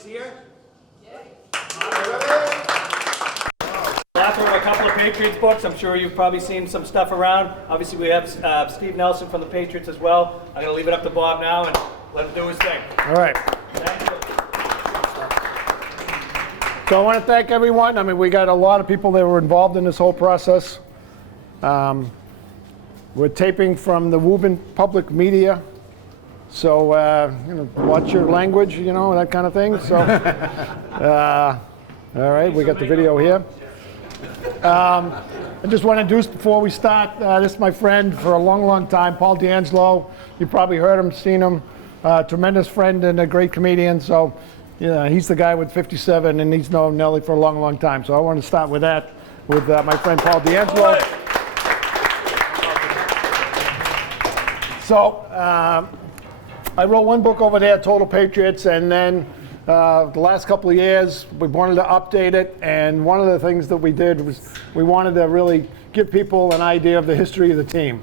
Nellie's here. After a couple of Patriots books, I'm sure you've probably seen some stuff around. Obviously, we have Steve Nelson from the Patriots as well. I'm going to leave it up to Bob now and let him do his thing. All right. Thank you. So I want to thank everyone. I mean, we got a lot of people that were involved in this whole process. We're taping from the Woburn Public Media. So, watch your language, that kind of thing. So, all right, we got the video here. I just want to introduce before we start, this is my friend for a long, long time, Paul D'Angelo. You probably heard him, seen him. Tremendous friend and a great comedian. So, he's the guy with 57, and he's known Nellie for a long, long time. So I want to start with that, with my friend Paul D'Angelo. So, I wrote one book over there, Total Patriots, and then the last couple of years we wanted to update it, and one of the things that we did was we wanted to really give people an idea of the history of the team.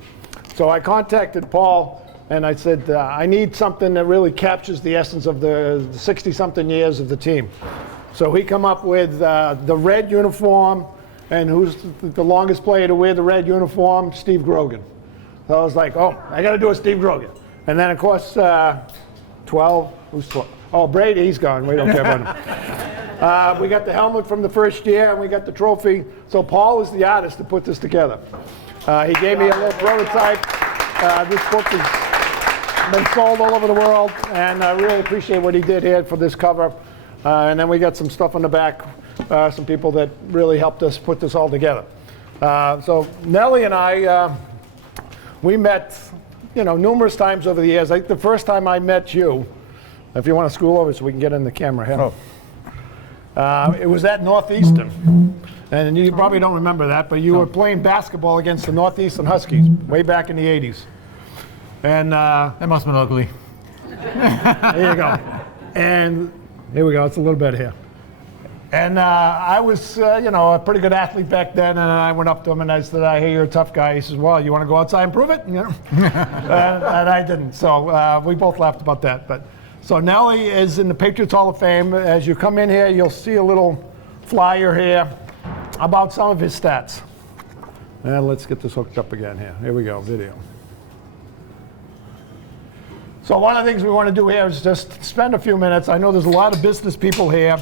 So I contacted Paul and I said, I need something that really captures the essence of the 60-something years of the team. So he come up with the red uniform, and who's the longest player to wear the red uniform? Steve Grogan. So I was like, oh, I got to do a Steve Grogan. And then, of course, 12, who's 12? Oh, Brady, he's gone. We don't care about him. We got the helmet from the first year, and we got the trophy. So Paul is the artist to put this together. He gave me a little prototype. This book has been sold all over the world, and I really appreciate what he did here for this cover. And then we got some stuff on the back, some people that really helped us put this all together. So Nellie and I, we met numerous times over the years. I think the first time I met you, if you want to school over so we can get in the camera here. It was at Northeastern. And you probably don't remember that, but you were playing basketball against the Northeastern Huskies way back in the 80s. And that must have been ugly. there you go. And here we go. It's a little bit here. And I was, a pretty good athlete back then, and I went up to him and I said, I hear you're a tough guy. He says, well, you want to go outside and prove it? And I didn't. So we both laughed about that. So Nellie is in the Patriots Hall of Fame. As you come in here, you'll see a little flyer here about some of his stats. And let's get this hooked up again here. Here we go, video. So one of the things we want to do here is just spend a few minutes. I know there's a lot of business people here,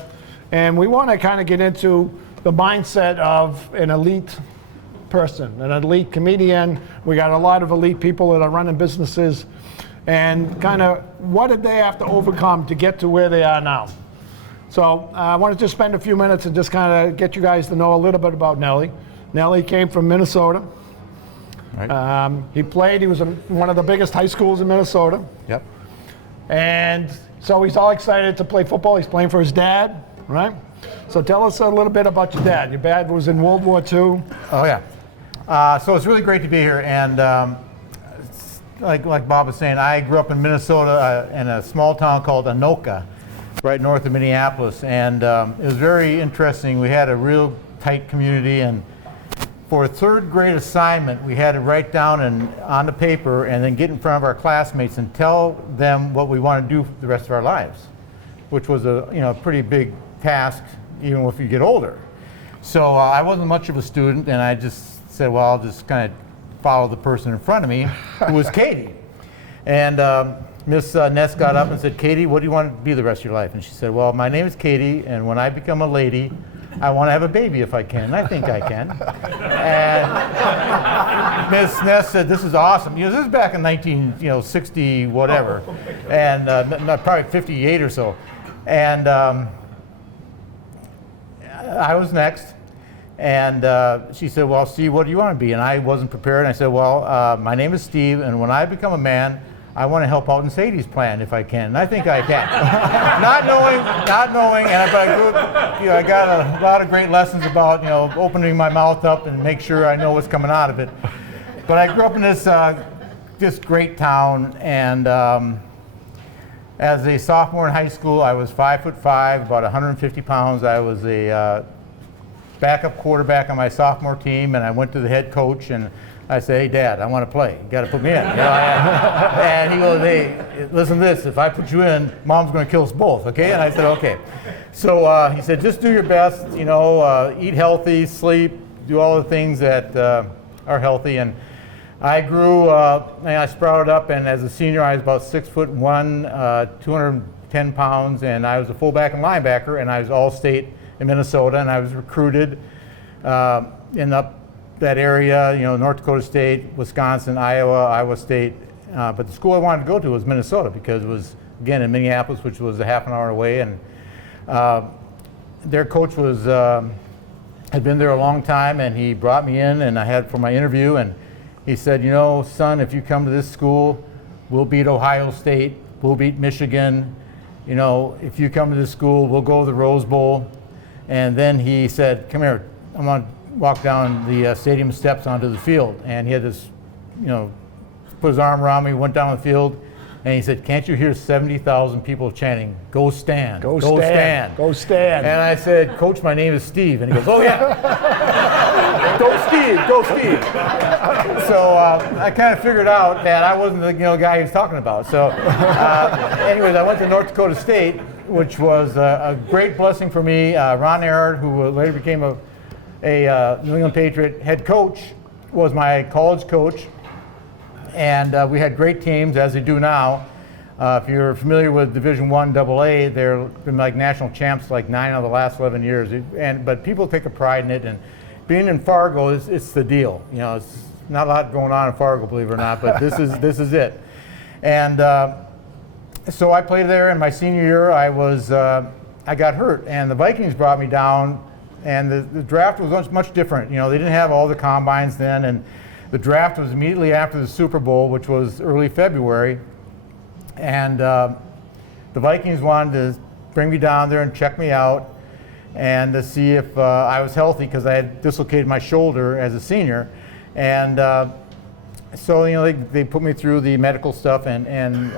and we want to kind of get into the mindset of an elite person, an elite comedian. We got a lot of elite people that are running businesses, and kind of what did they have to overcome to get to where they are now. So I want to just spend a few minutes and just kind of get you guys to know a little bit about Nellie. Nellie came from Minnesota. Right. He was in one of the biggest high schools in Minnesota. Yep. And so he's all excited to play football. He's playing for his dad, right? So tell us a little bit about your dad. Your dad was in World War II. Oh, yeah. So it's really great to be here. And like Bob was saying, I grew up in Minnesota in a small town called Anoka, right north of Minneapolis. And it was very interesting. We had a real tight community. And for a third grade assignment, we had to write down on the paper and then get in front of our classmates and tell them what we want to do for the rest of our lives, which was a pretty big task, even if you get older. So I wasn't much of a student, and I just said, well, I'll just kind of follow the person in front of me, who was Katie. And Miss Ness got up and said, Katie, what do you want to be the rest of your life? And she said, well, my name is Katie, and when I become a lady, I want to have a baby if I can, and I think I can. And Miss Ness said, this is awesome. This is back in 1960 whatever, and probably 58 or so. And I was next, and she said, well, Steve, what do you want to be? And I wasn't prepared, and I said, well, my name is Steve, and when I become a man, I want to help out in Sadie's plan if I can, and I think I can. not knowing, but I got a lot of great lessons about opening my mouth up and make sure I know what's coming out of it. But I grew up in this great town, and as a sophomore in high school, I was 5'5", about 150 pounds. I was a backup quarterback on my sophomore team, and I went to the head coach and I said, "Hey, Dad, I want to play. You got to put me in." And he goes, "Hey, listen to this. If I put you in, Mom's going to kill us both, okay?" And I said, "Okay." So he said, "Just do your best. Eat healthy, sleep, do all the things that are healthy." And I grew, and I sprouted up. And as a senior, I was about 6'1", 210 pounds, and I was a fullback and linebacker. And I was all-state in Minnesota, and I was recruited in that area, North Dakota State, Wisconsin, Iowa State. But the school I wanted to go to was Minnesota because it was, again, in Minneapolis, which was a half an hour away. And their coach had been there a long time, and he brought me in, and I had for my interview, and he said, "Son, if you come to this school, we'll beat Ohio State, we'll beat Michigan. If you come to this school, we'll go to the Rose Bowl." And then he said, "Come here, I'm going to walk down the stadium steps onto the field." And he had this, put his arm around me, went down the field, and he said, "Can't you hear 70,000 people chanting, 'Go stand, Go stand, go stand." And I said, "Coach, my name is Steve." And he goes, "Oh yeah, go Steve, go Steve." So I kind of figured out that I wasn't the guy he was talking about. So anyways, I went to North Dakota State, which was a great blessing for me. Ron Erhardt, who later became a New England Patriot head coach, was my college coach. And we had great teams, as they do now. If you're familiar with Division I AA, they've been like national champs like 9 out of the last 11 years. But people take a pride in it. And being in Fargo, it's the deal. It's not a lot going on in Fargo, believe it or not, but this is it. And so I played there. In my senior year, I got hurt, and the Vikings brought me down. And the draft was much different. They didn't have all the combines then, and the draft was immediately after the Super Bowl, which was early February. And the Vikings wanted to bring me down there and check me out and to see if I was healthy, because I had dislocated my shoulder as a senior. And so they put me through the medical stuff, and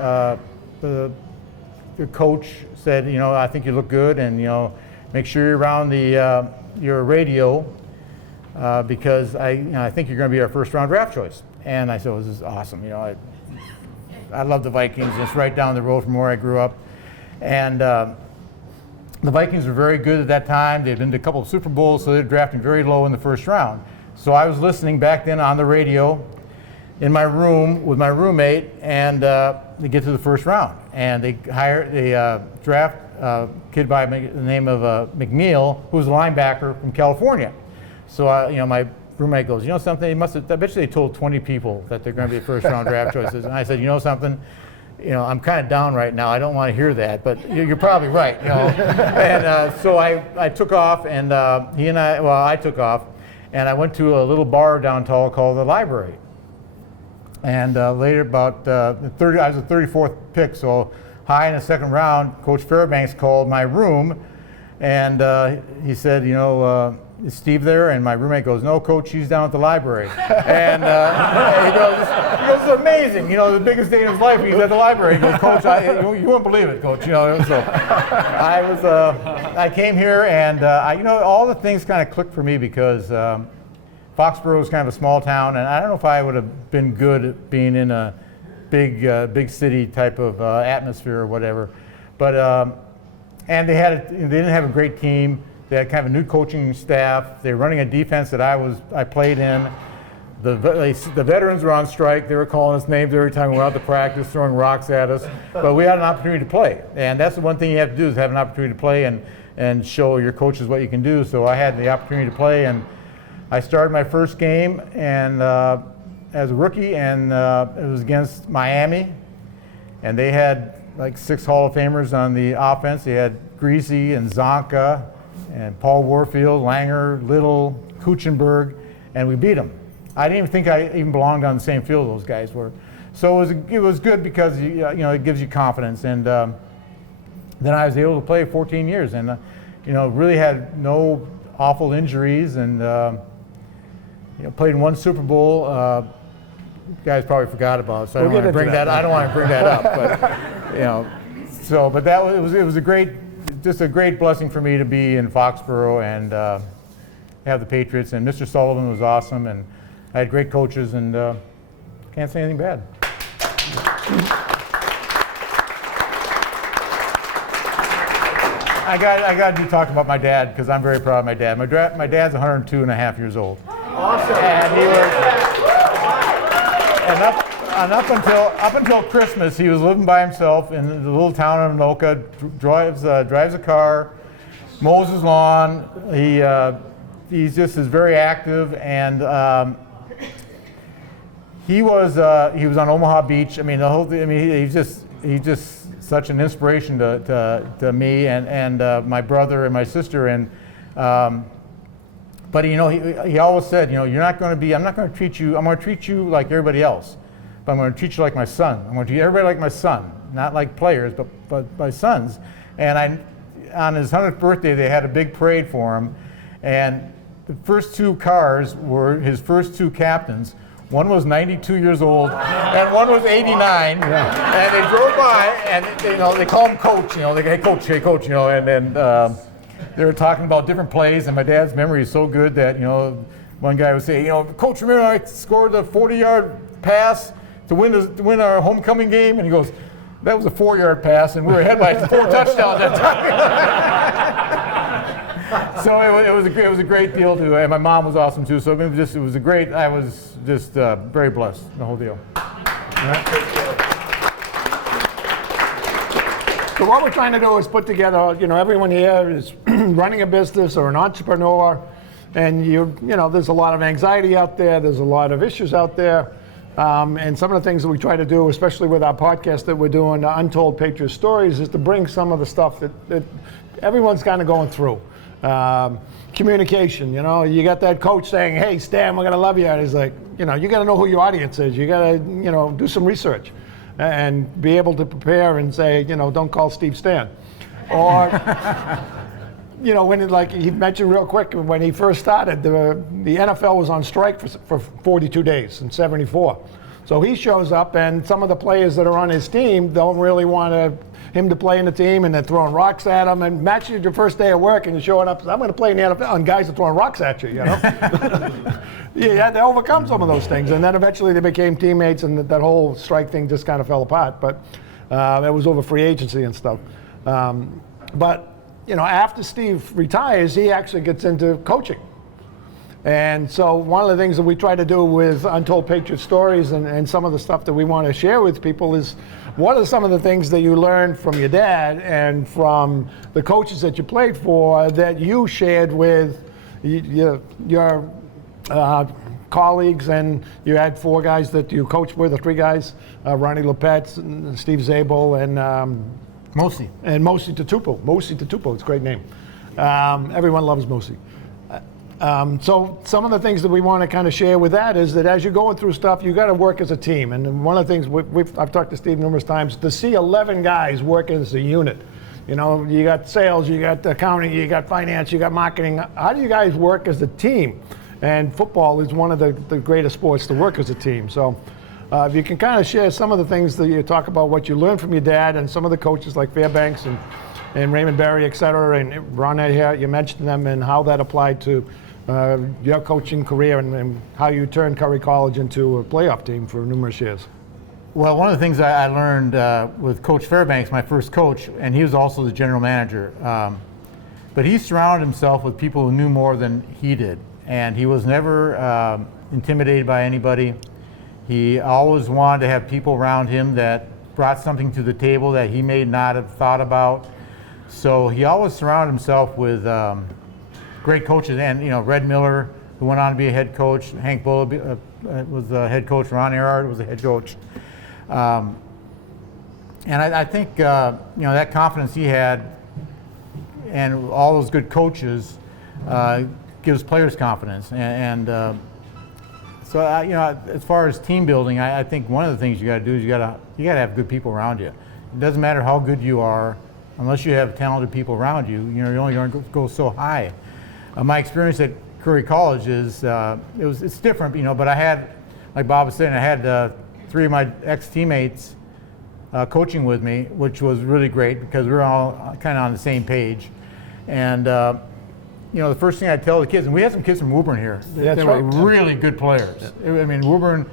the coach said, "I think you look good, and make sure you're around your radio because I think you're going to be our first-round draft choice." And I said, "Well, this is awesome. I love the Vikings. It's right down the road from where I grew up." And the Vikings were very good at that time. They'd been to a couple of Super Bowls, so they were drafting very low in the first round. So I was listening back then on the radio in my room with my roommate, and they get to the first round. And they draft a kid by the name of McNeil, who was a linebacker from California. So my roommate goes, "Something? I bet you they told 20 people that they're going to be first-round draft choices." And I said, "Something? I'm kind of down right now. I don't want to hear that, but you're probably right." And so I took off, and I took off, and I went to a little bar downtown called the Library. And later, about I was the 34th pick, so high in the second round, Coach Fairbanks called my room, and he said, "Is Steve there?" And my roommate goes, "No, Coach, he's down at the library." And he goes, "It's amazing, the biggest day of his life, he's at the library." He goes, "Coach, you won't believe it, Coach." So I came here, and all the things kind of clicked for me because Foxborough is kind of a small town, and I don't know if I would have been good at being in a big city type of atmosphere or whatever. But and they didn't have a great team. They had kind of a new coaching staff. They were running a defense that I played in. The veterans were on strike. They were calling us names every time we went out to practice, throwing rocks at us. But we had an opportunity to play, and that's the one thing you have to do is have an opportunity to play and show your coaches what you can do. So I had the opportunity to play, and I started my first game and as a rookie, and it was against Miami, and they had like 6 Hall of Famers on the offense. They had Greasy and Zonka and Paul Warfield, Langer, Little, Kuchenberg, and we beat them. I didn't even think I even belonged on the same field those guys were. So it was good because it gives you confidence. And then I was able to play 14 years, and really had no awful injuries, and played in 1 Super Bowl. You guys probably forgot about it, so I don't want to bring that. I don't want to bring that up, but So, but it was a great blessing for me to be in Foxborough, have the Patriots. And Mr. Sullivan was awesome, and I had great coaches, and can't say anything bad. I got to talk about my dad because I'm very proud of my dad. My dad's 102 and a half years old. Awesome. And he was, and up until Christmas, he was living by himself in the little town of Anoka. Drives a car, mows his lawn. He's just is very active, and he was on Omaha Beach. I mean, the whole thing. I mean, he's just such an inspiration to me and my brother and my sister. And but you know, he always said, you know, you're not going to be. I'm not going to treat you. I'm going to treat you like everybody else, but I'm going to treat you like my son. I'm going to treat everybody like my son, not like players, but my sons. And on his 100th birthday, they had a big parade for him, and the first two cars were his first two captains. One was 92 years old, and one was 89. Yeah. And they drove by, and they call him Coach. You know, they hey Coach, you know, and they were talking about different plays. And my dad's memory is so good that one guy would say, Coach, remember I scored a 40-yard pass to win our homecoming game, and he goes, that was a 4-yard pass, and we were ahead by 4 touchdowns that time. So it was a great deal too, and my mom was awesome too. So it was a great. I was just very blessed, the whole deal. Right. So what we're trying to do is put together. Everyone here is running a business or an entrepreneur, and there's a lot of anxiety out there. There's a lot of issues out there, and some of the things that we try to do, especially with our podcast that we're doing, Untold Patriot Stories, is to bring some of the stuff that everyone's kind of going through. Communication, you got that coach saying, hey Stan, we're gonna love you, and he's like, you gotta know who your audience is. You gotta do some research and be able to prepare and say, don't call Steve Stan. Or when like he mentioned real quick, when he first started, the NFL was on strike for 42 days in '74. So he shows up, and some of the players that are on his team don't really want him to play in the team, and they're throwing rocks at him. And imagine your first day of work, and you're showing up, I'm going to play in the NFL, and guys are throwing rocks at you, You had to overcome some of those things. And then eventually they became teammates, and that whole strike thing just kind of fell apart. But it was over free agency and stuff. But after Steve retires, he actually gets into coaching. And so one of the things that we try to do with Untold Patriot Stories and some of the stuff that we want to share with people is, what are some of the things that you learned from your dad and from the coaches that you played for that you shared with your colleagues? And you had 4 guys that you coached with, or 3 guys, Ronnie Lepetz, and Steve Zabel, and Mosi. And Mosi Tatupu. Mosi Tatupu, it's a great name. Everyone loves Mosi. So some of the things that we want to kind of share with that is that as you're going through stuff, you got to work as a team. And one of the things I've talked to Steve numerous times, to see 11 guys work as a unit. You got sales, you got accounting, you got finance, you got marketing. How do you guys work as a team? And football is one of the greatest sports to work as a team. So if you can kind of share some of the things that you talk about, what you learned from your dad and some of the coaches like Fairbanks and Raymond Berry, et cetera, and Ron here, you mentioned them, and how that applied to your coaching career and how you turned Curry College into a playoff team for numerous years. Well, one of the things I learned with Coach Fairbanks, my first coach, and he was also the general manager, but he surrounded himself with people who knew more than he did, and he was never intimidated by anybody. He always wanted to have people around him that brought something to the table that he may not have thought about. So he always surrounded himself with great coaches, and Red Miller, who went on to be a head coach. Hank Bulla was the head coach. Ron Ehrhardt was the head coach. And I think that confidence he had, and all those good coaches, gives players confidence. So as far as team building, I think one of the things you got to do is you got to have good people around you. It doesn't matter how good you are, unless you have talented people around you. You're only going to go so high. My experience at Curry College is it's different, but I had, like Bob was saying, I had 3 of my ex-teammates coaching with me, which was really great because we were all kind of on the same page. And the first thing I tell the kids, and we had some kids from Woburn here. That's they were right. really good players. I mean, Woburn,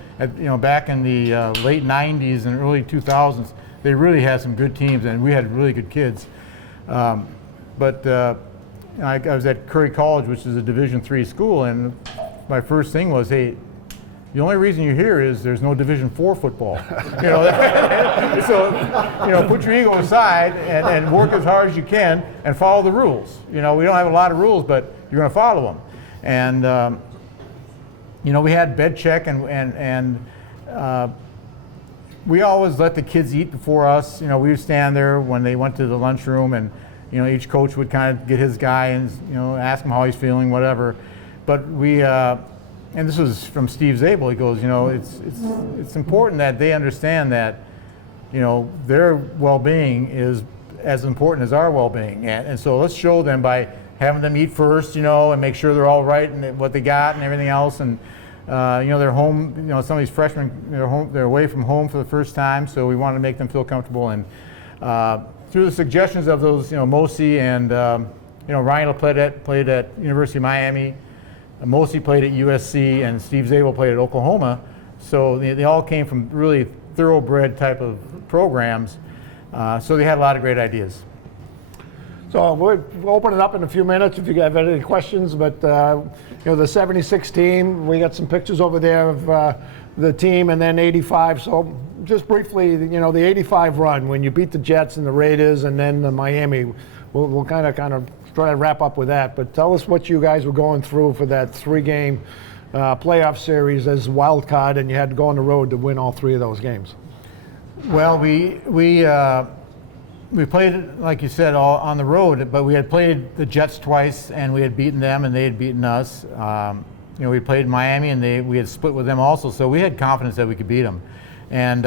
back in the late '90s and early 2000s, they really had some good teams, and we had really good kids. But I was at Curry College, which is a Division III school, and my first thing was, hey, the only reason you're here is there's no Division IV football. So, put your ego aside and work as hard as you can and follow the rules. We don't have a lot of rules, but you're going to follow them. And, we had bed check and we always let the kids eat before us. We would stand there when they went to the lunchroom, and, each coach would kind of get his guy and, ask him how he's feeling, whatever. But we, and this was from Steve Zabel, he goes, it's important that they understand that, their well-being is as important as our well-being. And so let's show them by having them eat first, and make sure they're all right and what they got and everything else. And, they're home, some of these freshmen, they're away from home for the first time, so we wanted to make them feel comfortable. And through the suggestions of those, Mosi and, Ryan played at University of Miami, Mosi played at USC, and Steve Zabel played at Oklahoma. So they all came from really thoroughbred type of programs. So they had a lot of great ideas. So we'll open it up in a few minutes if you have any questions. But the '76 team, we got some pictures over there of the team, and then '85. So just briefly, the '85 run when you beat the Jets and the Raiders, and then the Miami. We'll kind of try to wrap up with that. But tell us what you guys were going through for that 3-game playoff series as wild card, and you had to go on the road to win all 3 of those games. Well, we played, like you said, all on the road, but we had played the Jets twice, and we had beaten them, and they had beaten us. We played Miami, and we had split with them also, so we had confidence that we could beat them. And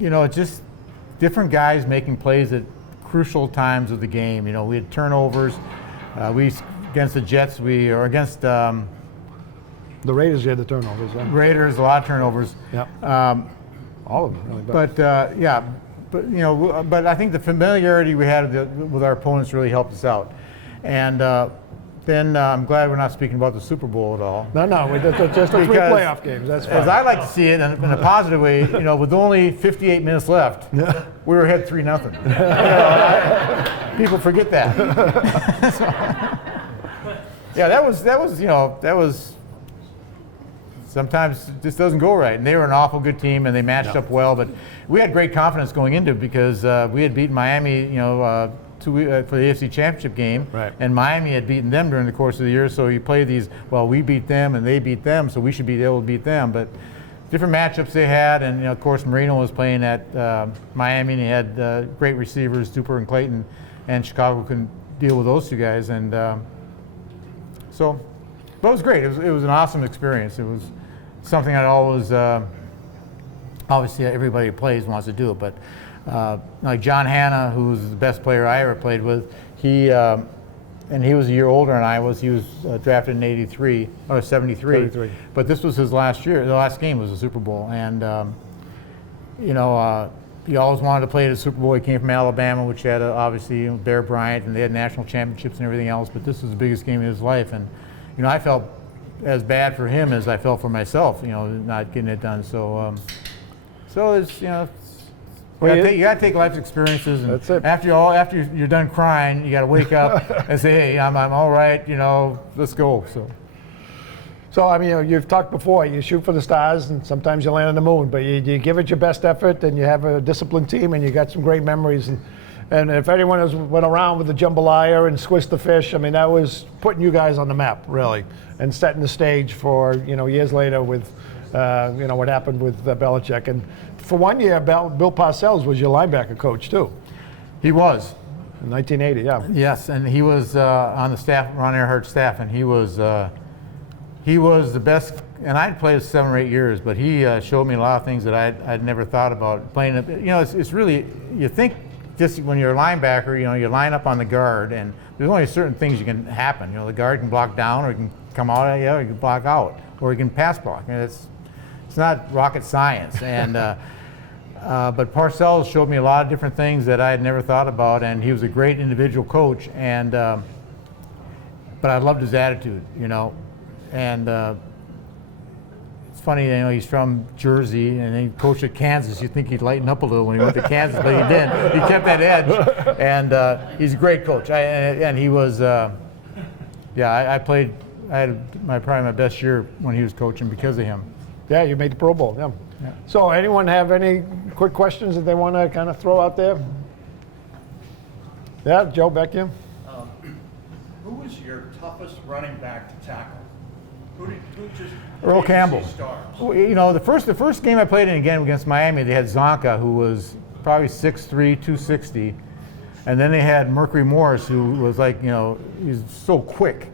it's just different guys making plays at crucial times of the game. We had turnovers. Against the Jets, against the Raiders, you had the turnovers. Yeah. Raiders, a lot of turnovers. Yeah. All of them, really. But I think the familiarity we had with our opponents really helped us out. And then I'm glad we're not speaking about the Super Bowl at all. No, just the 3 playoff games. That's fine. As I like to see it, in a positive way, with only 58 minutes left, we were ahead 3-0. People forget that. That was. Sometimes it just doesn't go right, and they were an awful good team, and they matched up well. But we had great confidence going into it because we had beaten Miami, for the AFC Championship game, right. And Miami had beaten them during the course of the year. So you play these. Well, we beat them, and they beat them, so we should be able to beat them. But different matchups they had, and of course Marino was playing at Miami, and he had great receivers, Duper and Clayton, and Chicago couldn't deal with those 2 guys, and so. But it was great. It was an awesome experience. It was something I'd always, obviously everybody who plays wants to do it, but like John Hanna, who's the best player I ever played with, he was a year older than I was. He was drafted in '83 or '73. But this was his last year. The last game was the Super Bowl, and he always wanted to play at a Super Bowl. He came from Alabama, which had obviously Bear Bryant, and they had national championships and everything else. But this was the biggest game of his life, and I felt as bad for him as I felt for myself, not getting it done. So, it's you got to take life's experiences, and that's it. After you're done crying, you got to wake up and say, hey, I'm all right. Let's go. So I mean, you've talked before. You shoot for the stars, and sometimes you land on the moon. But you give it your best effort, and you have a disciplined team, and you got some great memories. And if anyone has went around with the jambalaya and squished the fish, I mean, that was putting you guys on the map, really, and setting the stage for, years later with, what happened with Belichick. And for 1 year, Bill Parcells was your linebacker coach, too. He was. In 1980, yeah. Yes, and he was on the staff, Ron Earhart's staff, and he was the best. And I'd played 7 or 8 years, but he showed me a lot of things that I'd never thought about playing. It's really, you think, just when you're a linebacker, you line up on the guard, and there's only certain things you can happen. The guard can block down, or he can come out at you, or he can block out, or he can pass block. I mean, it's not rocket science. And but Parcells showed me a lot of different things that I had never thought about, and he was a great individual coach. And but I loved his attitude, and it's funny, he's from Jersey and he coached at Kansas. You think he'd lighten up a little when he went to Kansas, but he didn't. He kept that edge, and he's a great coach. And he was, I played. I had probably my best year when he was coaching because of him. Yeah, you made the Pro Bowl. Yeah. So, anyone have any quick questions that they want to kind of throw out there? Yeah, Joe, back to you. Who was your toughest running back to tackle? Who just Earl Campbell. Stars? The first game I played in again against Miami, they had Zonka, who was probably 6'3", 260, and then they had Mercury Morris, who was like, he's so quick.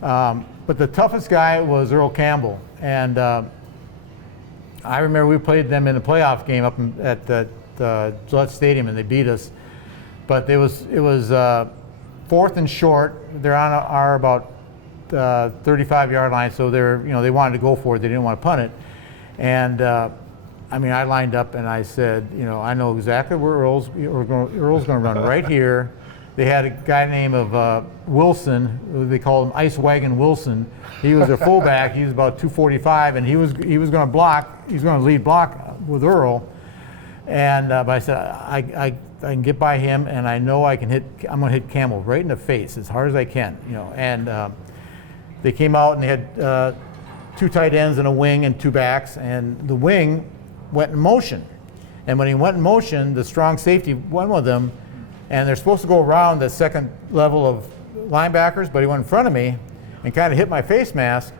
But the toughest guy was Earl Campbell, and I remember we played them in a playoff game up at the Gillette Stadium, and they beat us. But it was 4th and short. They're on our about 35-yard line, so they wanted to go for it. They didn't want to punt it, and I lined up and I said, I know exactly where Earl's going to run right here. They had a guy named Wilson. They called him Ice Wagon Wilson. He was a fullback. He was about 245, and he was going to block. He's going to lead block with Earl. And but I said I can get by him, and I know I'm going to hit Campbell right in the face as hard as I can. And they came out and they had 2 tight ends and a wing and 2 backs, and the wing went in motion. And when he went in motion, the strong safety went with him. And they're supposed to go around the second level of linebackers, but he went in front of me and kind of hit my face mask,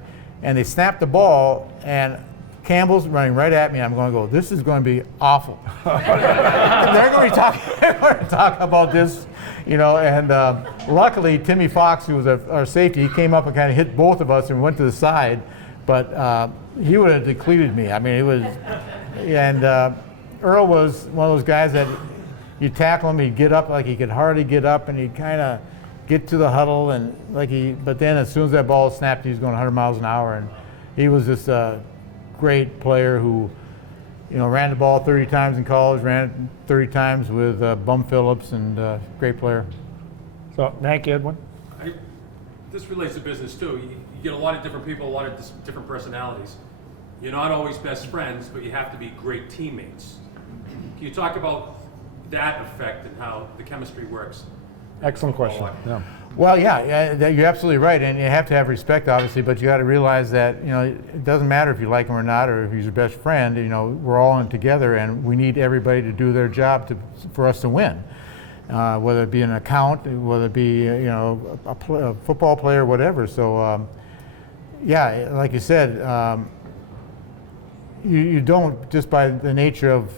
and they snapped the ball, and Campbell's running right at me. I'm going to go, this is going to be awful. They're going to talk about this, and luckily Timmy Fox, who was our safety, he came up and kind of hit both of us and went to the side, but he would have depleted me. Earl was one of those guys that you tackle him, he'd get up like he could hardly get up, and he'd kind of get to the huddle, and but then as soon as that ball snapped, he was going 100 miles an hour, and he was just a great player who, ran the ball 30 times in college, ran it 30 times with Bum Phillips, and great player. So, thank you, Edwin. This relates to business too. You get a lot of different people, a lot of different personalities. You're not always best friends, but you have to be great teammates. Can you talk about that effect and how the chemistry works? Excellent question. Yeah. Well, yeah, you're absolutely right, and you have to have respect, obviously, but you got to realize that it doesn't matter if you like him or not, or if he's your best friend. We're all in together, and we need everybody to do their job for us to win. Whether it be an account, whether it be a football player, whatever. So, yeah, like you said, you don't, just by the nature of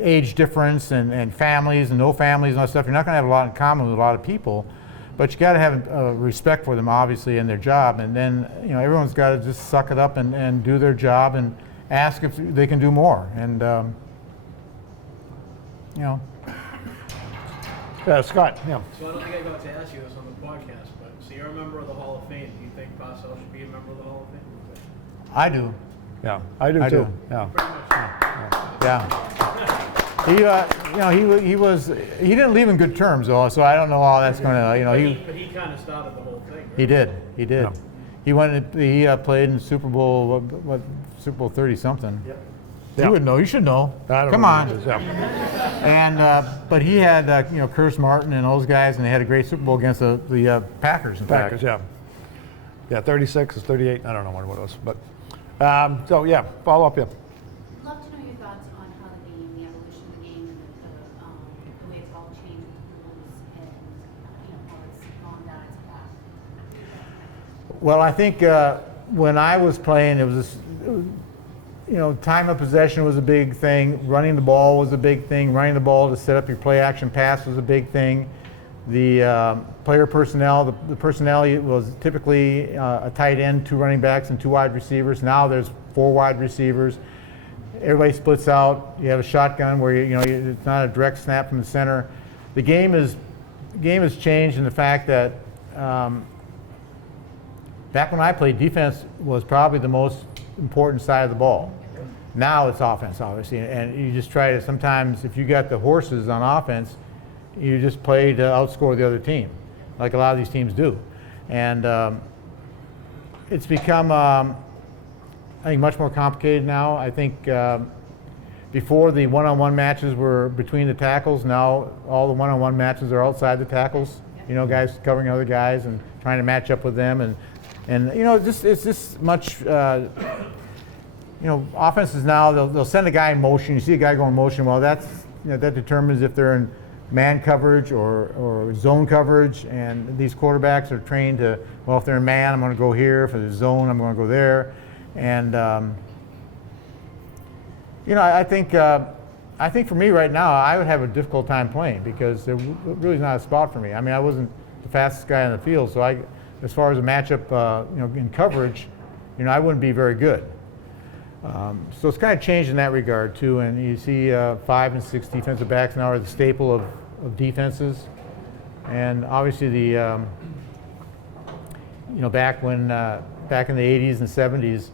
age difference and families and no families and all that stuff, you're not going to have a lot in common with a lot of people, but you got to have respect for them, obviously, and their job, and then everyone's got to just suck it up and do their job and ask if they can do more, and Yeah, Scott. Yeah. So I don't think I got to ask you this on the podcast, but so you're a member of the Hall of Fame. Do you think Parcells should be a member of the Hall of Fame? I do. Yeah, I do I too. do. Yeah. Pretty much. Yeah. He didn't leave in good terms, though, so I don't know how that's going to, But he kind of started the whole thing. Right? He did. Yeah. He played in Super Bowl, what Super Bowl 30 something. Yep. Yeah. You would know. You should know. I don't Come know on. what it is, yeah. And but he had Curtis Martin and those guys, and they had a great Super Bowl against the Packers. In Packers, fact. yeah. 36 is 38. I don't know what it was, but so yeah, follow up. Yeah. I'd love to know your thoughts on how the evolution of the game, and the way it's all changed with the rules, and how it's gone down its path. Well, I think when I was playing, it was this, time of possession was a big thing. Running the ball was a big thing. Running the ball to set up your play action pass was a big thing. The player personnel, the personnel was typically a tight end, 2 running backs, and 2 wide receivers. Now there's 4 wide receivers. Everybody splits out. You have a shotgun where it's not a direct snap from the center. The game has changed in the fact that back when I played, defense was probably the most important side of the ball. Now it's offense, obviously, and you just try to, sometimes if you got the horses on offense, you just play to outscore the other team, like a lot of these teams do. And it's become, I think, much more complicated now. I think before the one-on-one matches were between the tackles. Now all the one-on-one matches are outside the tackles. You know, guys covering other guys and trying to match up with them, and you know, it's just much. You know, offenses now they'll send a guy in motion. You see a guy going in motion. Well, that's, you know, that determines if they're in man coverage or zone coverage. And these quarterbacks are trained to, well, if they're in man, I'm going to go here. If they're zone, I'm going to go there. And you know, I think for me right now, I would have a difficult time playing because there really is not a spot for me. I mean, I wasn't the fastest guy on the field, so as far as a matchup, you know, in coverage, you know, I wouldn't be very good. So it's kind of changed in that regard too. And you see 5 and 6 defensive backs now are the staple of defenses. And obviously the you know, back in the 80s and 70s,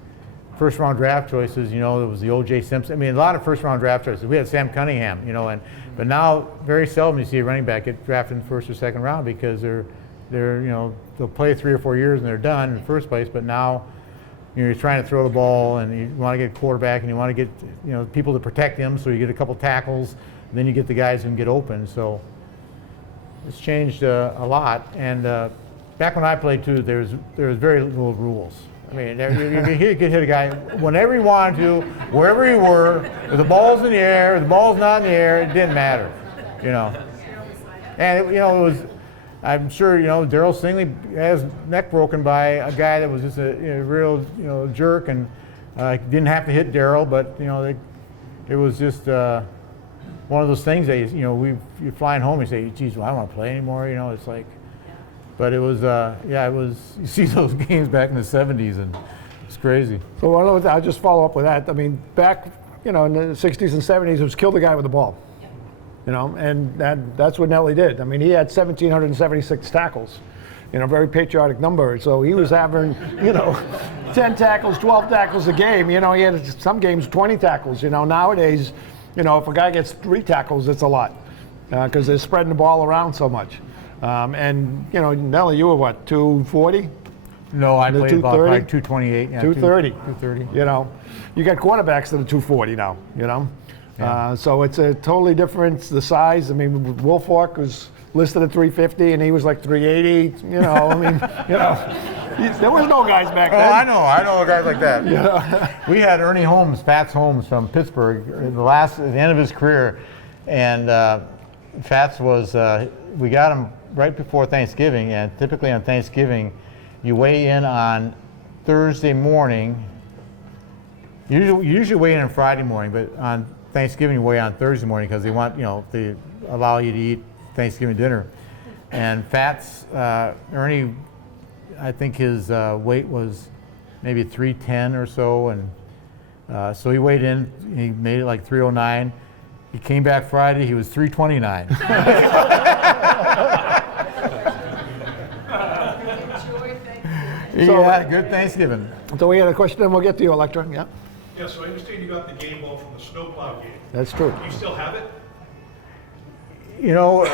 first round draft choices, you know, there was the O.J. Simpson. I mean, a lot of first round draft choices. We had Sam Cunningham, you know, but now very seldom you see a running back get drafted in the first or second round because they're you know, they'll play 3 or 4 years and they're done in the first place. But now, you know, you're trying to throw the ball and you want to get a quarterback and you want to get, you know, people to protect him, so you get a couple tackles, and then you get the guys who can get open. So it's changed a lot. And back when I played too, there was very little rules. I mean, you could hit a guy whenever you wanted to, wherever you were. If the ball's in the air, if the ball's not in the air, it didn't matter, you know. And you know, it was. I'm sure, you know, Darryl Stingley had his neck broken by a guy that was just a real, you know, jerk, and didn't have to hit Darryl, but you know, it was just one of those things that, you know, you're flying home, you say, geez, well, I don't want to play anymore, you know. It's like, but it was, yeah, it was. You see those games back in the '70s, and it's crazy. So I'll just follow up with that. I mean, back, you know, in the '60s and '70s, it was kill the guy with the ball. You know, and that's what Nellie did. I mean, he had 1,776 tackles, you know, very patriotic number. So he was having, you know, 10 tackles, 12 tackles a game. You know, he had some games 20 tackles. You know, nowadays, you know, if a guy gets 3 tackles, it's a lot because they're spreading the ball around so much. And, you know, Nellie, you were what, 240? No, I played about 230? 228. Yeah, 230. 230. You know, you got quarterbacks that are 240 now, you know. Yeah. So it's a totally different, the size. I mean, Wolfork was listed at 350 and he was like 380, you know. I mean, you know, there was no guys back then. Oh, I know guys like that. Yeah. We had Ernie Holmes, Fats Holmes from Pittsburgh, at the end of his career, and Fats was, we got him right before Thanksgiving, and typically on Thanksgiving, you weigh in on Thursday morning. You usually weigh in on Friday morning, but on Thanksgiving you weigh on Thursday morning because they want, you know, they allow you to eat Thanksgiving dinner. And Fats, Ernie, I think his weight was maybe 310 or so, and so he weighed in, he made it like 309. He came back Friday, he was 329. Yeah, good Thanksgiving. So we had a question, and we'll get to you, Electra. Yeah, Yeah, so I understand you got the game ball from the snowplow game. that's true. Do you still have it? You know,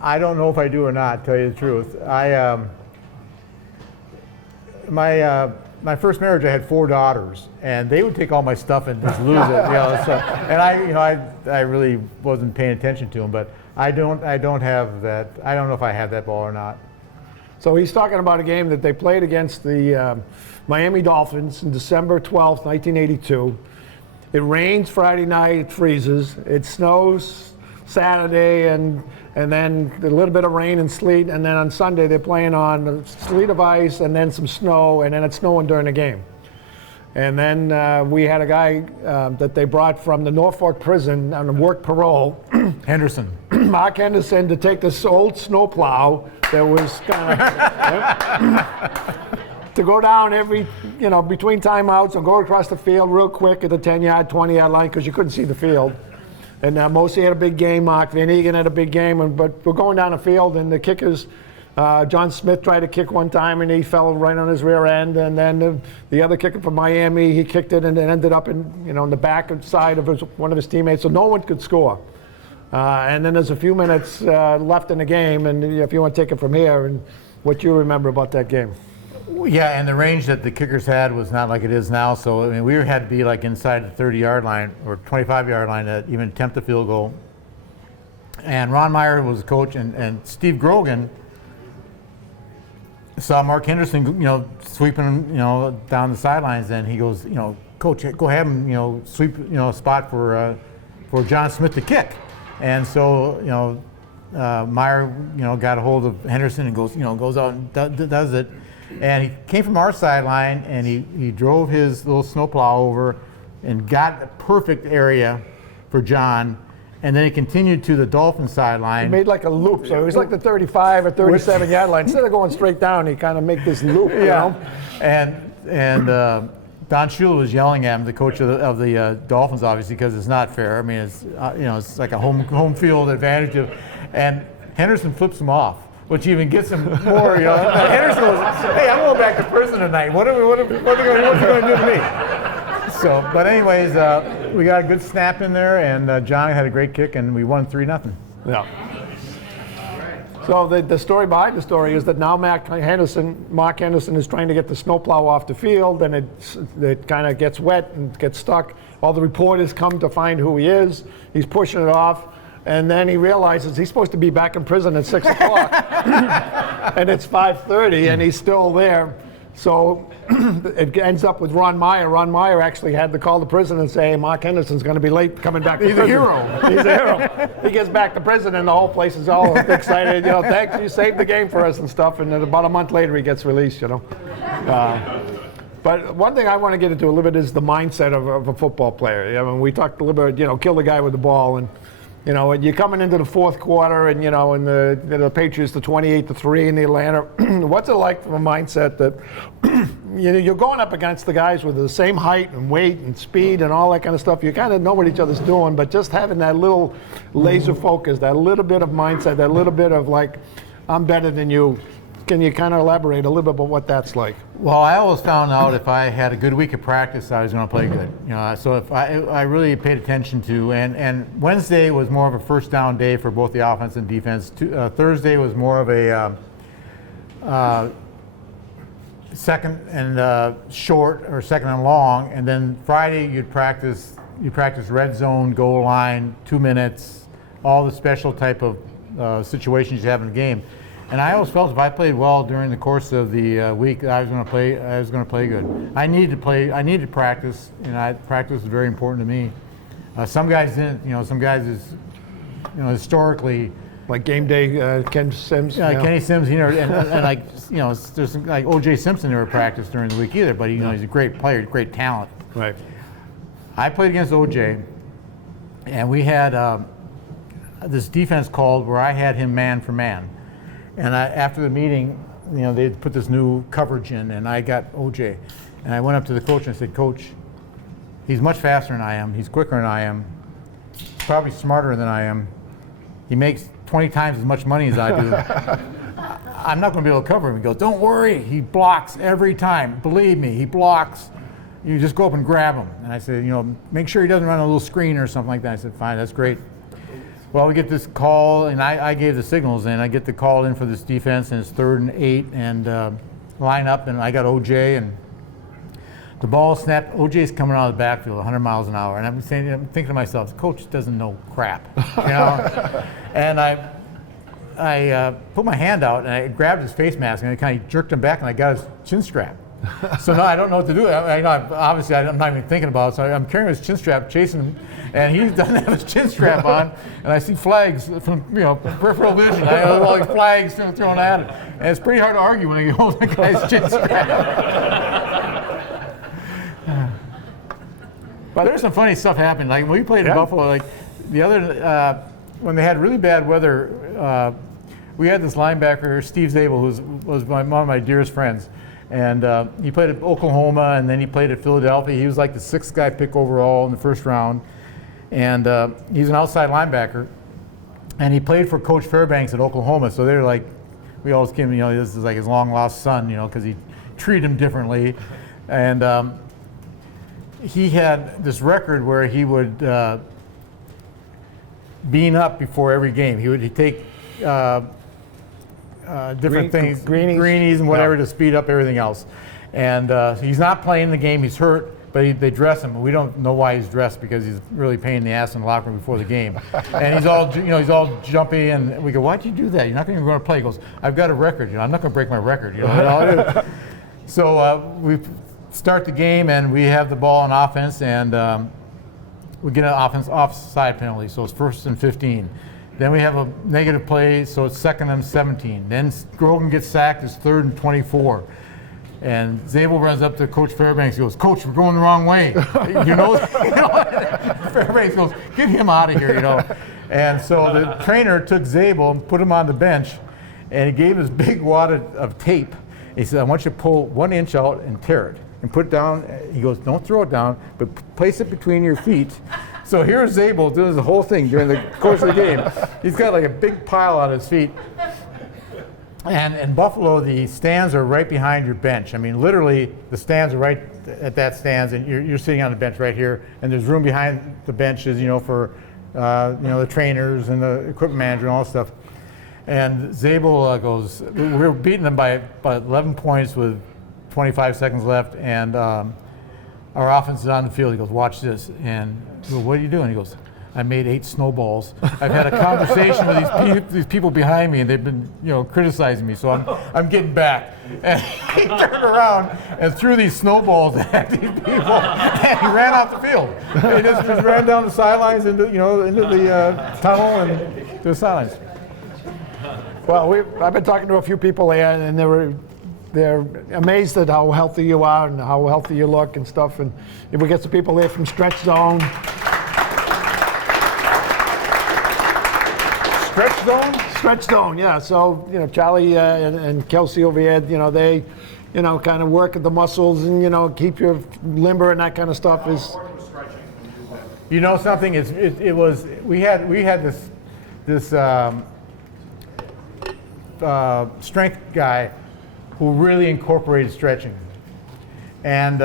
I don't know if I do or not, to tell you the truth. My first marriage, I had 4 daughters, and they would take all my stuff and just lose it. You know, so, and I really wasn't paying attention to them, but I don't have that. I don't know if I have that ball or not. So he's talking about a game that they played against the Miami Dolphins in December 12th, 1982. It rains Friday night, it freezes. It snows Saturday, and then a little bit of rain and sleet, and then on Sunday they're playing on a sleet of ice and then some snow, and then it's snowing during the game. And then we had a guy that they brought from the Norfolk prison on work parole, Henderson. Mark Henderson, to take this old snowplow that was kind of to go down every, you know, between timeouts and go across the field real quick at the 10-yard, 20-yard line because you couldn't see the field. And Mosey had a big game, Mark Van Egan had a big game, but we're going down the field, and the kickers, John Smith tried to kick one time, and he fell right on his rear end, and then the other kicker from Miami, he kicked it, and it ended up in, you know, in the back side of one of his teammates, so no one could score. And then there's a few minutes left in the game, and if you want to take it from here, and what you remember about that game. Yeah, and the range that the kickers had was not like it is now. So I mean, we had to be like inside the 30-yard line or 25-yard line to even attempt a field goal. And Ron Meyer was the coach, and Steve Grogan saw Mark Henderson, sweeping, down the sidelines, and he goes, Coach, go have him, sweep, a spot for John Smith to kick. And so, Meyer, got a hold of Henderson and goes out and does it. And he came from our sideline, and he drove his little snowplow over and got a perfect area for John. And then he continued to the Dolphin sideline. He made like a loop, so it was like the 35 or 37 yard line. Instead of going straight down, he kind of make this loop, you know? And Don Shula was yelling at him, the coach of the Dolphins, obviously, because it's not fair. I mean, it's it's like a home field advantage. And Henderson flips him off, which even gets him more. Henderson goes, "Hey, I'm going back to prison tonight. What's he going to do to me?" So, but anyways, we got a good snap in there, and John had a great kick, and we won 3-0. Yeah. So the story behind the story is that now Mark Henderson is trying to get the snowplow off the field, and it kind of gets wet and gets stuck. All the reporters come to find who he is. He's pushing it off, and then he realizes he's supposed to be back in prison at 6 o'clock, and it's 5:30, and he's still there. So it ends up with Ron Meyer. Ron Meyer actually had to call the prison and say, hey, Mark Henderson's going to be late coming back to prison. He's a hero. He's a hero. He gets back to prison, and the whole place is all excited. Thanks, you saved the game for us and stuff. And then about a month later, he gets released, But one thing I want to get into a little bit is the mindset of a football player. I mean, we talked a little bit, kill the guy with the ball. And you're coming into the fourth quarter, and and the Patriots, the 28-3 in the Atlanta. What's it like from a mindset that you're going up against the guys with the same height and weight and speed and all that kind of stuff? You kind of know what each other's doing, but just having that little laser focus, that little bit of mindset, that little bit of like, I'm better than you. Can you kind of elaborate a little bit about what that's like? Well, I always found out if I had a good week of practice, I was going to play good. So if I really paid attention to, and Wednesday was more of a first down day for both the offense and defense. Thursday was more of a second and short or second and long, and then Friday you practice red zone, goal line, 2 minutes, all the special type of situations you have in the game. And I always felt if I played well during the course of the week, I was going to play good. I needed to play. I needed to practice. Practice is very important to me. Some guys didn't. Some guys is, historically. Like game day, Ken Sims. Kenny Sims. And like there's like O.J. Simpson never practiced during the week either. But he's a great player, great talent. Right. I played against O.J. and we had this defense called where I had him man for man. And after the meeting, they put this new coverage in, and I got O.J. And I went up to the coach and I said, Coach, he's much faster than I am. He's quicker than I am. He's probably smarter than I am. He makes 20 times as much money as I do. I'm not going to be able to cover him. He goes, don't worry. He blocks every time. Believe me, he blocks. You just go up and grab him. And I said, make sure he doesn't run a little screen or something like that. I said, fine, that's great. Well, we get this call, and I gave the signals, and I get the call in for this defense, and it's 3rd and 8, and line up, and I got O.J., and the ball snapped. O.J.'s coming out of the backfield 100 miles an hour, and I'm thinking to myself, the coach doesn't know crap, And I put my hand out, and I grabbed his face mask, and I kind of jerked him back, and I got his chin strap. So now I don't know what to do. Obviously, I'm not even thinking about it. So I'm carrying his chin strap, chasing him, and he doesn't have his chin strap on. And I see flags from peripheral vision. I have all these flags thrown at it, and it's pretty hard to argue when you hold the guy's chin strap. But there's some funny stuff happened. Like when we played in Buffalo, like the other when they had really bad weather, we had this linebacker, Steve Zabel, who was one of my dearest friends. And he played at Oklahoma, and then he played at Philadelphia. He was like the 6th guy pick overall in the first round. And he's an outside linebacker. And he played for Coach Fairbanks at Oklahoma. So they're like, we always give him, this is like his long-lost son, because he treated him differently. And he had this record where he would bean up before every game. He'd take different things, greenies. and whatever to speed up everything else. And he's not playing the game. He's hurt, but they dress him. We don't know why he's dressed because he's really a pain in the ass in the locker room before the game. And he's all, he's all jumpy. And we go, why'd you do that? You're not going to play. He goes, I've got a record. I'm not going to break my record. So we start the game, and we have the ball on offense, and we get an offside penalty. So it's 1st and 15. Then we have a negative play, so it's 2nd and 17. Then Grogan gets sacked. It's 3rd and 24. And Zabel runs up to Coach Fairbanks. He goes, Coach, we're going the wrong way. Fairbanks goes, get him out of here, And so the trainer took Zabel and put him on the bench, and he gave his big wad of tape. He said, I want you to pull 1 inch out and tear it and put it down. He goes, don't throw it down, but place it between your feet. So here's Zabel doing the whole thing during the course of the game. He's got like a big pile on his feet. And in Buffalo, the stands are right behind your bench. I mean, literally, the stands are right at that stands, and you're sitting on the bench right here, and there's room behind the benches, for the trainers and the equipment manager and all that stuff. And Zabel goes, we were beating them by about 11 points with 25 seconds left, and our offense is on the field. He goes, watch this. And I go, what are you doing? He goes, I made 8 snowballs. I've had a conversation with these people behind me, and they've been, criticizing me. So I'm getting back. And he turned around and threw these snowballs at these people, and he ran off the field. He just ran down the sidelines into the tunnel and to the sidelines. Well, I've been talking to a few people there, and they're amazed at how healthy you are and how healthy you look and stuff. And if we get some people there from Stretch Zone. Stretch Zone? Stretch Zone, yeah. So, Charlie and Kelsey over here, they, kind of work at the muscles and, keep you limber and that kind of stuff is. You know something? It was we had this strength guy who really incorporated stretching, and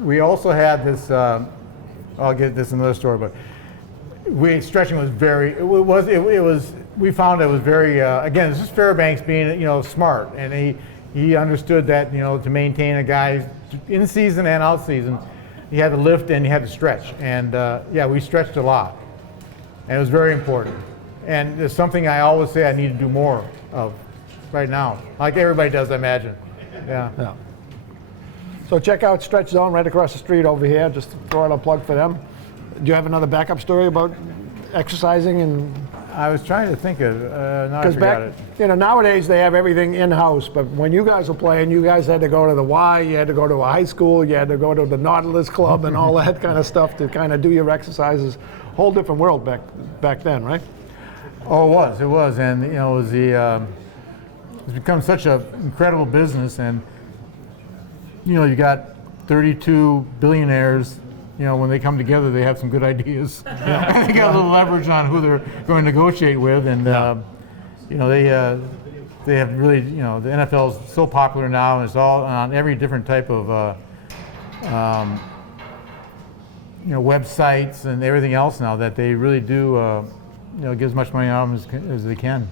we also had this. I'll get this in another story, but stretching was we found it was very again, this is Fairbanks being smart, and he understood that to maintain a guy in season and out season, he had to lift and he had to stretch, and we stretched a lot, and it was very important, and it's something I always say I need to do more of right now, like everybody does, I imagine. Yeah. So check out Stretch Zone right across the street over here. Just throw out a plug for them. Do you have another backup story about exercising and? I was trying to think of. Now I forgot it. Nowadays they have everything in-house, but when you guys were playing, you guys had to go to the Y, you had to go to a high school, you had to go to the Nautilus Club and all that kind of stuff to kind of do your exercises. Whole different world back then, right? Oh, it was, and it was it's become such an incredible business, and you got 32 billionaires. When they come together, they have some good ideas. They got a little leverage on who they're going to negotiate with, and they have really, the NFL is so popular now, and it's all on every different type of websites and everything else now that they really do get as much money out of them as they can.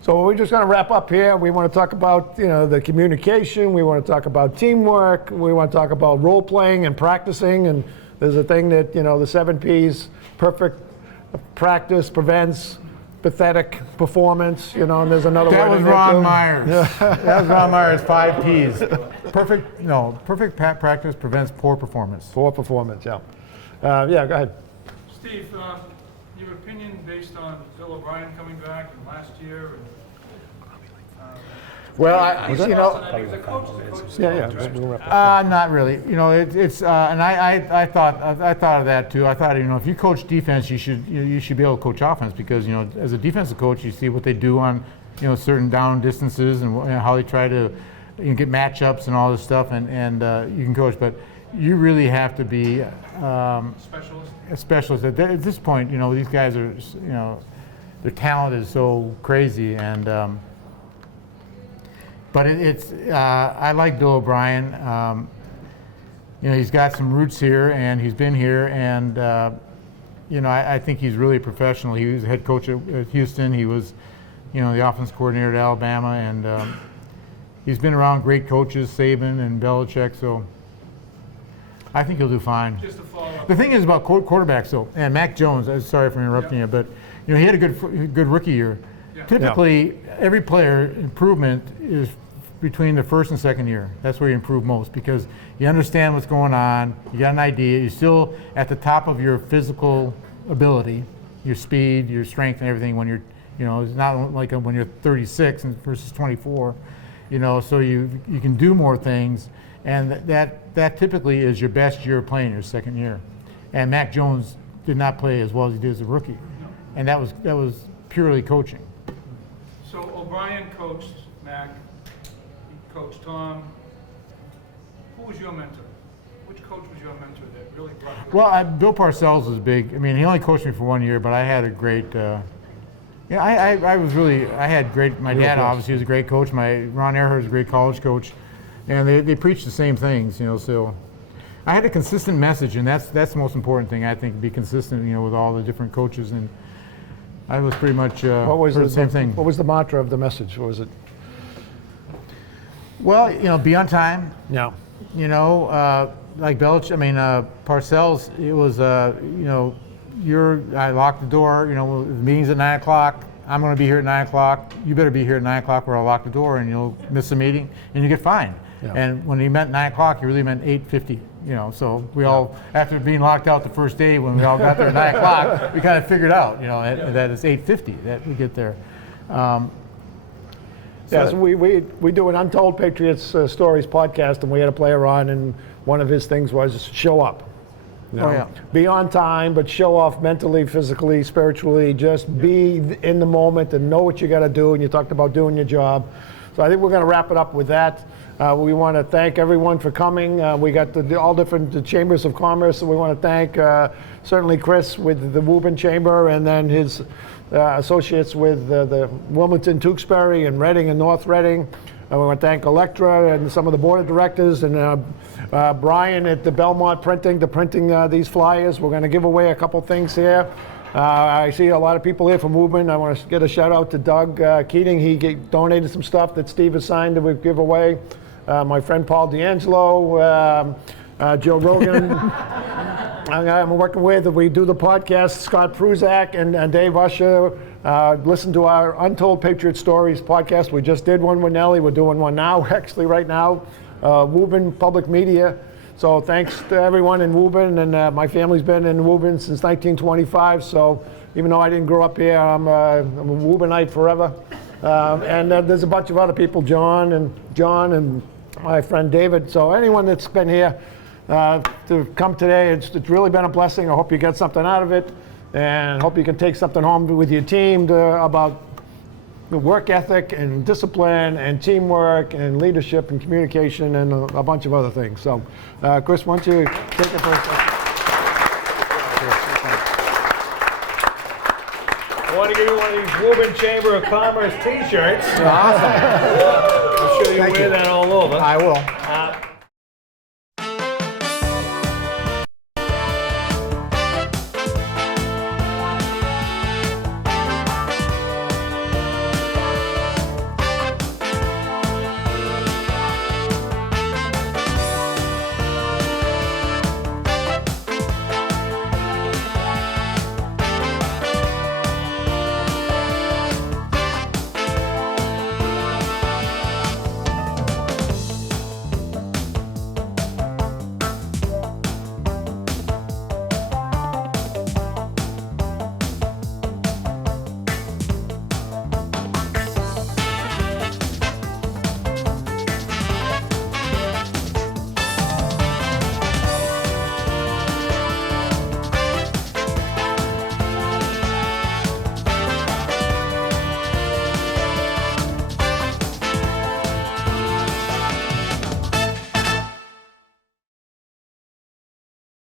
So we're just going to wrap up here. We want to talk about the communication. We want to talk about teamwork. We want to talk about role playing and practicing. And there's a thing that the 7 P's: perfect practice prevents pathetic performance. And there's another that word. Was Ron Myers. That was Ron Myers. 5 P's. Perfect practice prevents poor performance. Poor performance. Yeah. Go ahead. Steve, your opinion based on Bill O'Brien coming back and last year? And, well, he's a coach. Not really. It's and I thought of that too. I thought if you coach defense, you should be able to coach offense, because as a defensive coach, you see what they do on certain down distances and how they try to get matchups and all this stuff, and you can coach, but you really have to be a specialist. At this point, these guys are, their talent is so crazy, and but I like Bill O'Brien. He's got some roots here, and he's been here, and I think he's really professional. He was head coach at Houston. He was the offense coordinator at Alabama, and he's been around great coaches, Saban and Belichick, so I think he'll do fine. Just to follow up. The thing is about quarterbacks, though, and Mac Jones, I'm sorry for interrupting you, but he had a good rookie year. Yeah. Typically, every player improvement is between the first and second year. That's where you improve most because you understand what's going on, you got an idea, you're still at the top of your physical ability, your speed, your strength, and everything when you're, it's not like when you're 36 versus 24, so you can do more things, and that typically is your best year playing your second year. And Mac Jones did not play as well as he did as a rookie, and that was purely coaching. So O'Brien coached Mac, he coached Tom. Who was your mentor? Which coach was your mentor that really brought you? Well, Bill Parcells was big. I mean, he only coached me for 1 year, but I had a great. I had great. My dad obviously was a great coach. Ron Earhart was a great college coach, and they preached the same things, So I had a consistent message, and that's the most important thing I think. Be consistent, with all the different coaches, and I was pretty much the same thing. What was the mantra of the message? What was it? Well, be on time. Yeah. Like Parcells, it was, I locked the door, the meeting's at 9 o'clock, I'm going to be here at 9 o'clock, you better be here at 9 o'clock or I'll lock the door and you'll miss the meeting and you get fined. Yeah. And when he meant 9 o'clock, he really meant 8:50, so we all, after being locked out the first day when we all got there at 9 o'clock, we kind of figured out, that it's 8:50 that we get there. So we do an Untold Patriots Stories podcast, and we had a player on, and one of his things was show up. Be on time, but show off mentally, physically, spiritually. Just be in the moment and know what you got to do. And you talked about doing your job. So I think we're going to wrap it up with that. We want to thank everyone for coming. We got all different chambers of commerce, so we want to thank certainly Chris with the Woburn Chamber, and then his associates with the Wilmington, Tewksbury, and Reading and North Reading. We want to thank Electra and some of the board of directors, and Brian at the Belmont Printing, printing these flyers. We're going to give away a couple things here. I see a lot of people here from Woburn. I want to get a shout out to Doug Keating. He donated some stuff that Steve has signed that we give away. My friend Paul D'Angelo, Joe Rogan. I'm working with, we do the podcast, Scott Pruzak and Dave Usher. Listen to our Untold Patriot Stories podcast. We just did one with Nellie. We're doing one now, actually, right now. Woburn Public Media. So thanks to everyone in Woburn, and my family's been in Woburn since 1925. So even though I didn't grow up here, I'm a Woburnite forever. And there's a bunch of other people, John and my friend David. So anyone that's been here to come today, it's really been a blessing. I hope you got something out of it, and hope you can take something home with your team about work ethic and discipline and teamwork and leadership and communication and a bunch of other things. So, Chris, why don't you take it first? I want to give you one of these Woburn Chamber of Commerce t-shirts. Awesome. I'm sure you'll wear that all over. I will.